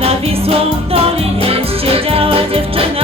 nad Wisłą w dolinie siedziała dziewczyna.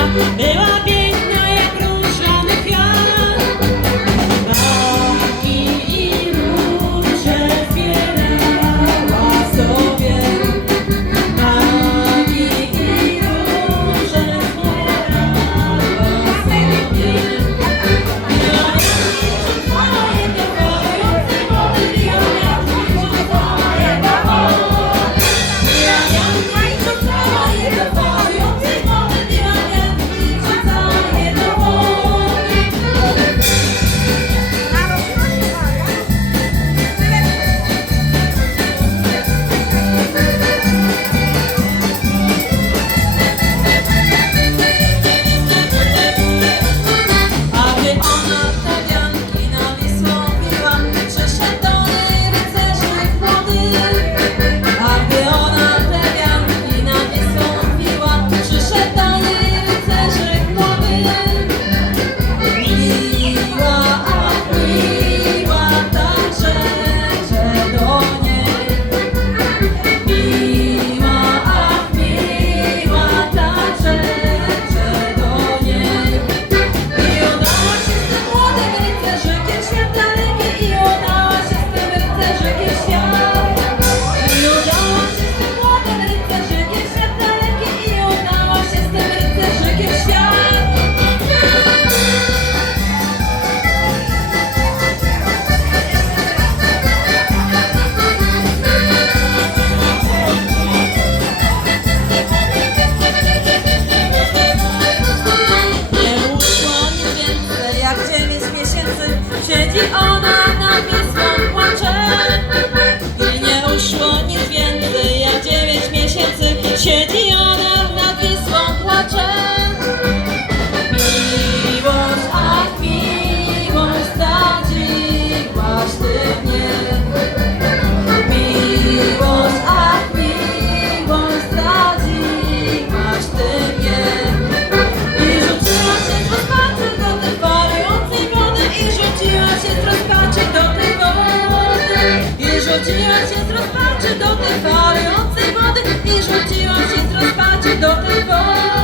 rzuciła się z rozpaczy do tej parującej wody i rzuciła się z rozpaczy do tej wody.